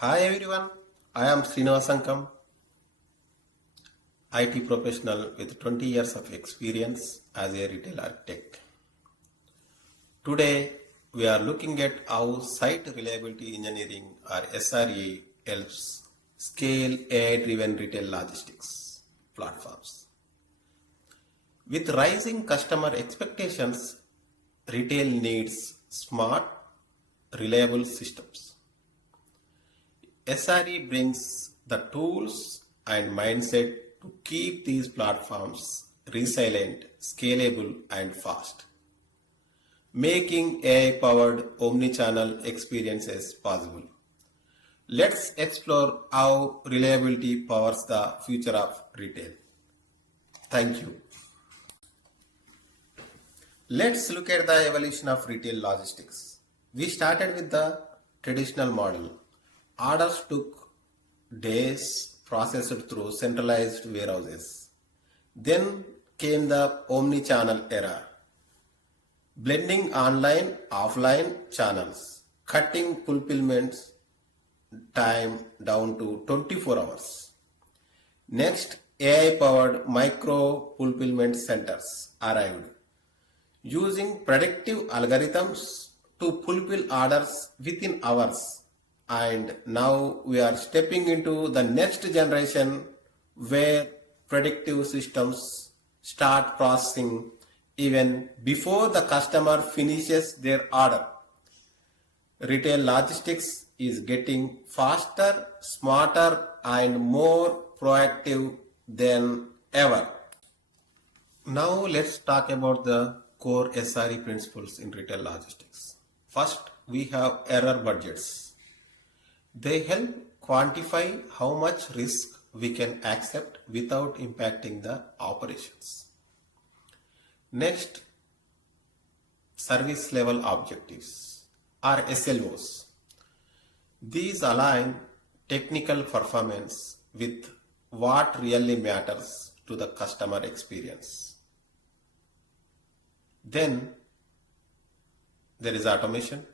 Hi everyone, I am Srinivas Ankam, IT professional with 20 years of experience as a retail architect. Today we are looking at how site reliability engineering or SRE helps scale AI-driven retail logistics platforms. With rising customer expectations, retail needs smart, reliable systems. SRE brings the tools and mindset to keep these platforms resilient, scalable, and fast, making AI-powered omnichannel experiences possible. Let's explore how reliability powers the future of retail. Thank you. Let's look at the evolution of retail logistics. We started with the traditional model. Orders took days, processed through centralized warehouses. Then came the omni-channel era, blending online, offline channels, cutting fulfillment time down to 24 hours. Next, AI-powered micro-fulfillment centers arrived, using predictive algorithms to fulfill orders within hours. And now we are stepping into the next generation where predictive systems start processing even before the customer finishes their order. Retail logistics is getting faster, smarter, and more proactive than ever. Now let's talk about the core SRE principles in retail logistics. First, we have error budgets. They help quantify how much risk we can accept without impacting the operations. Next, service level objectives or SLOs. These align technical performance with what really matters to the customer experience. Then there is automation,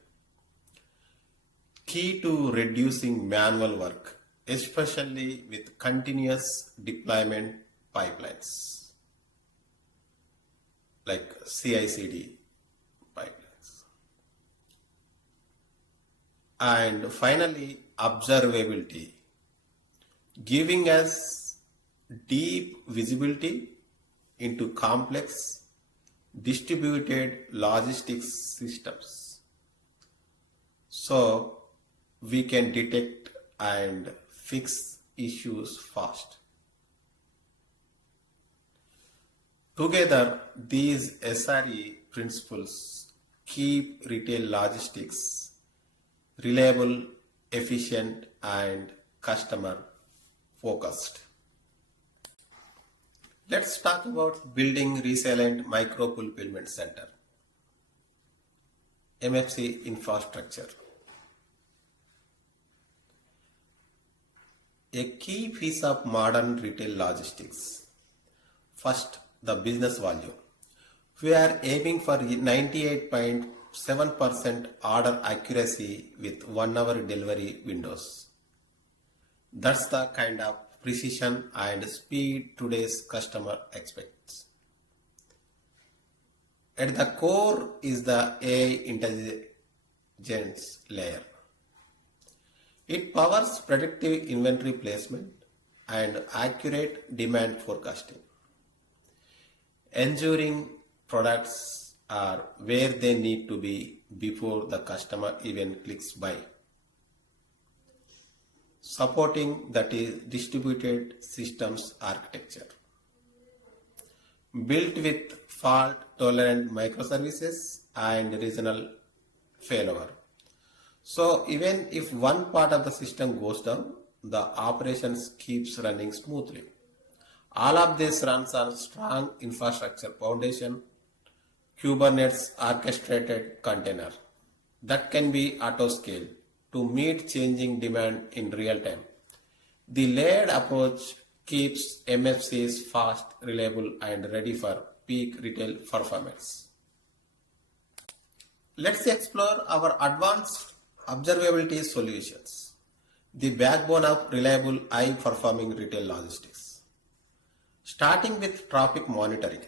key to reducing manual work, especially with continuous deployment pipelines like CI/CD pipelines. And finally, observability, giving us deep visibility into complex distributed logistics systems, so we can detect and fix issues fast. Together, these SRE principles keep retail logistics reliable, efficient, and customer focused. Let's talk about building resilient micro fulfillment center, MFC infrastructure. A key piece of modern retail logistics. First, the business volume. We are aiming for 98.7% order accuracy with 1 hour delivery windows. That's the kind of precision and speed today's customer expects. At the core is the AI intelligence layer. It powers predictive inventory placement and accurate demand forecasting, ensuring products are where they need to be before the customer even clicks buy. Supporting that is distributed systems architecture, built with fault-tolerant microservices and regional failover. So even if one part of the system goes down, the operations keeps running smoothly. All of this runs on strong infrastructure foundation, Kubernetes orchestrated container that can be auto-scaled to meet changing demand in real time. The layered approach keeps MFCs fast, reliable, and ready for peak retail performance. Let's explore our advanced observability solutions. the backbone of reliable, high-performing retail logistics. Starting with traffic monitoring.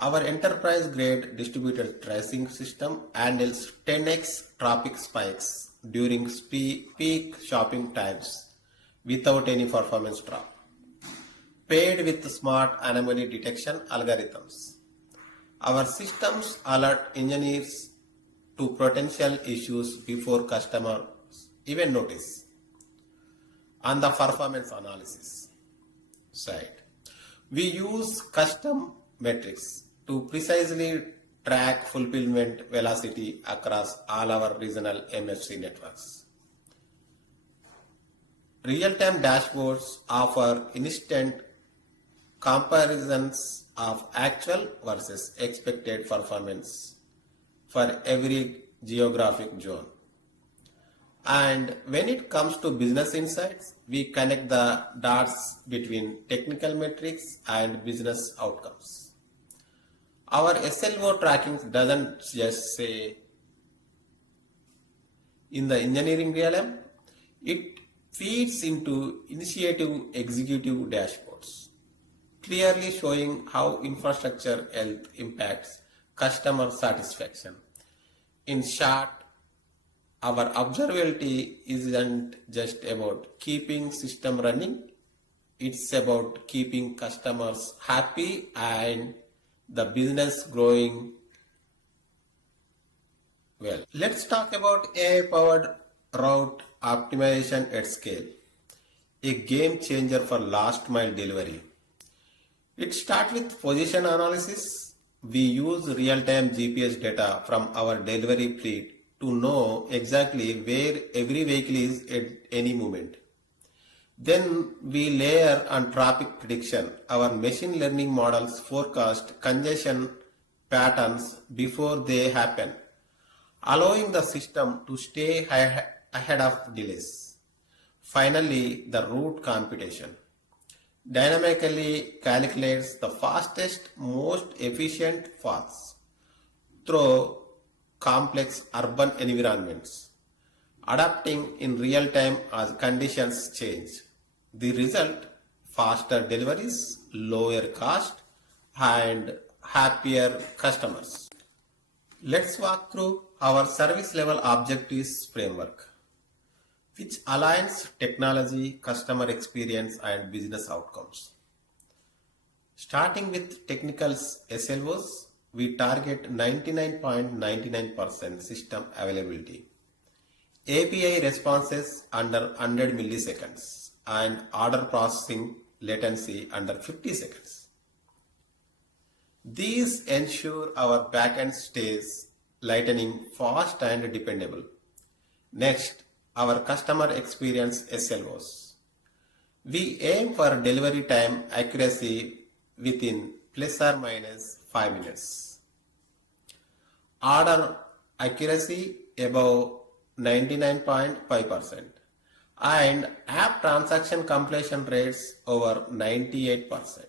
Our enterprise-grade distributed tracing system handles 10x traffic spikes during peak shopping times without any performance drop, paired with smart anomaly detection algorithms. Our systems alert engineers to potential issues before customers even notice. On the performance analysis side, we use custom metrics to precisely track fulfillment velocity across all our regional MFC networks. Real-time dashboards offer instant comparisons of actual versus expected performance for every geographic zone. And when it comes to business insights, we connect the dots between technical metrics and business outcomes. Our SLO tracking doesn't just say in the engineering realm, it feeds into initiative executive dashboards, clearly showing how infrastructure health impacts customer satisfaction. In short, our observability isn't just about keeping system running, it's about keeping customers happy and the business growing well. Let's talk about AI-powered route optimization at scale, a game changer for last mile delivery. It starts with position analysis. We use real-time GPS data from our delivery fleet to know exactly where every vehicle is at any moment. Then we layer on traffic prediction. Our machine learning models forecast congestion patterns before they happen, allowing the system to stay ahead of delays. Finally, the route computation dynamically calculates the fastest, most efficient paths through complex urban environments, adapting in real time as conditions change. The result: faster deliveries, lower cost, and happier customers. Let's walk through our service level objectives framework, which aligns technology, customer experience, and business outcomes. Starting with technical SLOs, we target 99.99% system availability, API responses under 100 milliseconds, and order processing latency under 50 seconds. These ensure our backend stays lightning fast and dependable. Next, our customer experience SLOs. We aim for delivery time accuracy within plus or minus 5 minutes. Order accuracy above 99.5% and app transaction completion rates over 98%.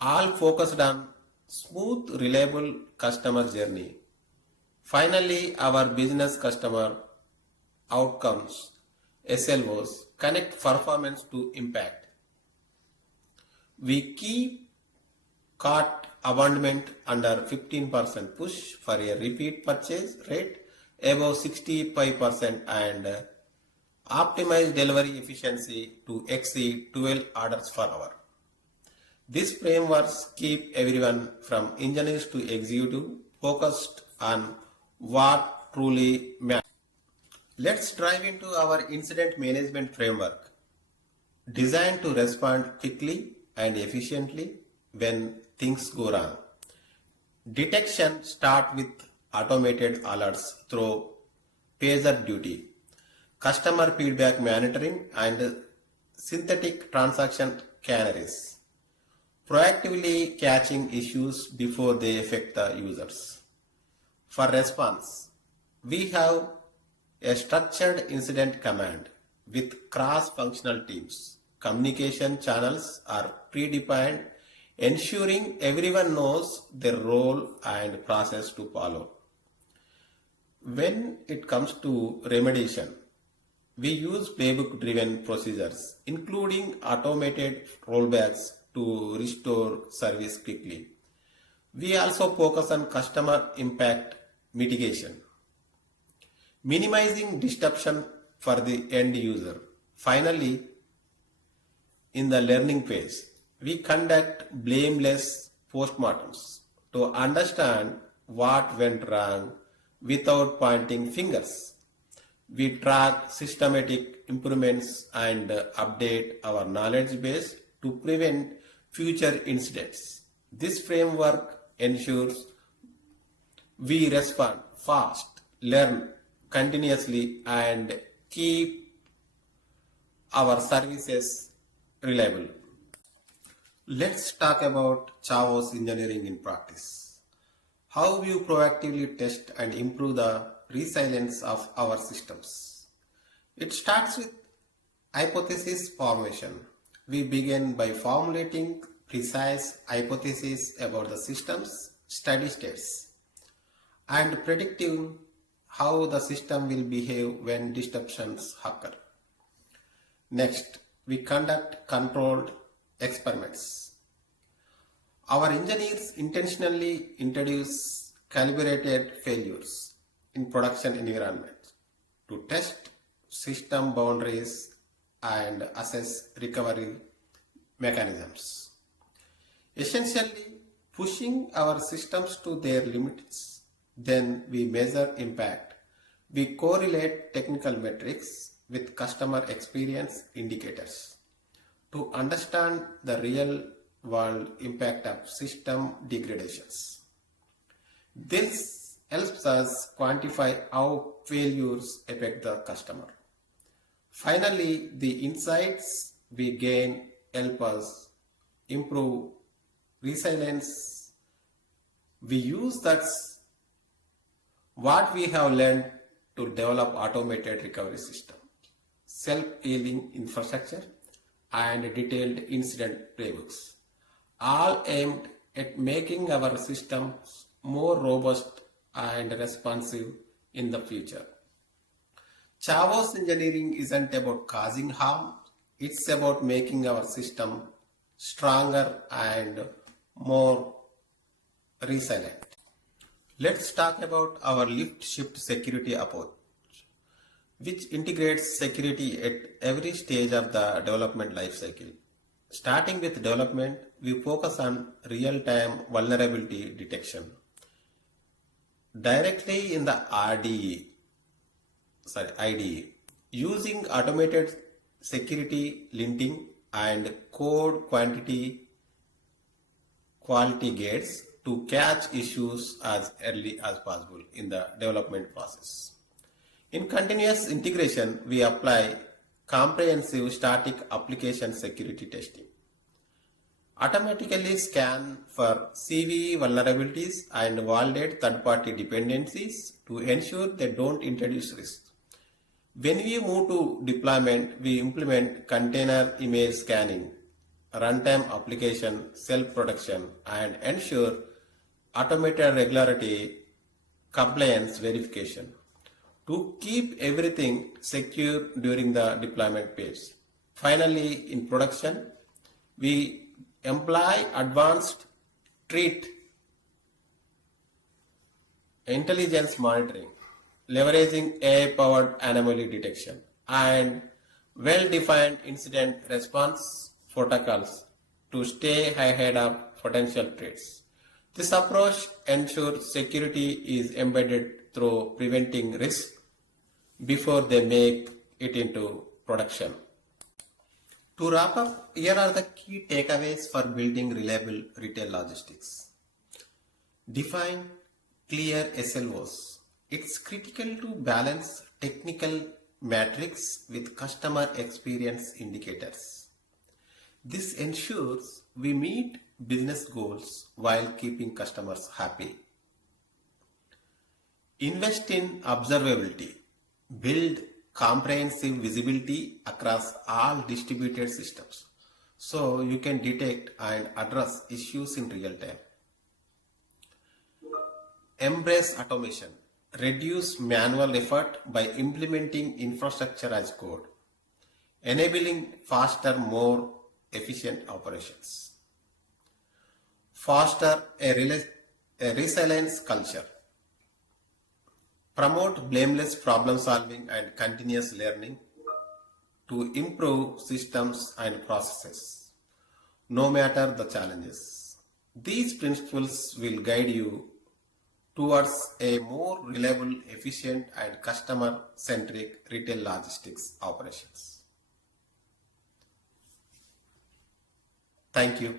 All focused on smooth, reliable customer journey. Finally, our business customer outcomes SLOs connect performance to impact. We keep cart abandonment under 15% push for a repeat purchase rate above 65% and optimize delivery efficiency to exceed 12 orders per hour. These frameworks keep everyone from engineers to executive focused on what truly matters. Let's dive into our incident management framework, designed to respond quickly and efficiently when things go wrong. Detection starts with automated alerts through pager duty, customer feedback monitoring, and synthetic transaction canaries, proactively catching issues before they affect the users. For response, we have a structured incident command with cross-functional teams. Communication channels are predefined, ensuring everyone knows their role and process to follow. When it comes to remediation, we use playbook-driven procedures, including automated rollbacks to restore service quickly. We also focus on customer impact mitigation, minimizing disruption for the end user. Finally, in the learning phase, we conduct blameless postmortems to understand what went wrong without pointing fingers. We track systematic improvements and update our knowledge base to prevent future incidents. This framework ensures we respond fast, learn continuously, and keep our services reliable. Let's talk about Chavos engineering in practice. How you proactively test and improve the resilience of our systems. It starts with hypothesis formation. We begin by formulating precise hypotheses about the system's steady states and predicting how the system will behave when disruptions occur. Next, we conduct controlled experiments. Our engineers intentionally introduce calibrated failures in production environments to test system boundaries and assess recovery mechanisms. Essentially, pushing our systems to their limits. Then we measure impact. We correlate technical metrics with customer experience indicators to understand the real world impact of system degradations. This helps us quantify how failures affect the customer. Finally, the insights we gain help us improve resilience. We use what we have learned to develop automated recovery system, self-healing infrastructure, and detailed incident playbooks, all aimed at making our systems more robust and responsive in the future. Chavos engineering isn't about causing harm, it's about making our system stronger and more resilient. Let's talk about our lift shift security approach, which integrates security at every stage of the development lifecycle. Starting with development, we focus on real-time vulnerability detection directly in the IDE, using automated security linting and code quality gates to catch issues as early as possible in the development process. In continuous integration, we apply comprehensive static application security testing. Automatically scan for CVE vulnerabilities and validate third-party dependencies to ensure they don't introduce risks. When we move to deployment, we implement container image scanning, runtime application self-protection, and ensure automated regularity compliance verification to keep everything secure during the deployment phase. Finally, in production, we employ advanced threat intelligence monitoring, leveraging AI-powered anomaly detection and well-defined incident response protocols to stay ahead of potential threats. This approach ensures security is embedded through preventing risk before they make it into production. To wrap up, here are the key takeaways for building reliable retail logistics. Define clear SLOs. It's critical to balance technical metrics with customer experience indicators. This ensures we meet business goals while keeping customers happy. Invest in observability. Build comprehensive visibility across all distributed systems so you can detect and address issues in real time. Embrace automation. reduce manual effort by implementing infrastructure as code, enabling faster, more efficient operations. Foster a resilience culture. Promote blameless problem solving and continuous learning to improve systems and processes, no matter the challenges. These principles will guide you towards a more reliable, efficient, and customer-centric retail logistics operations. Thank you.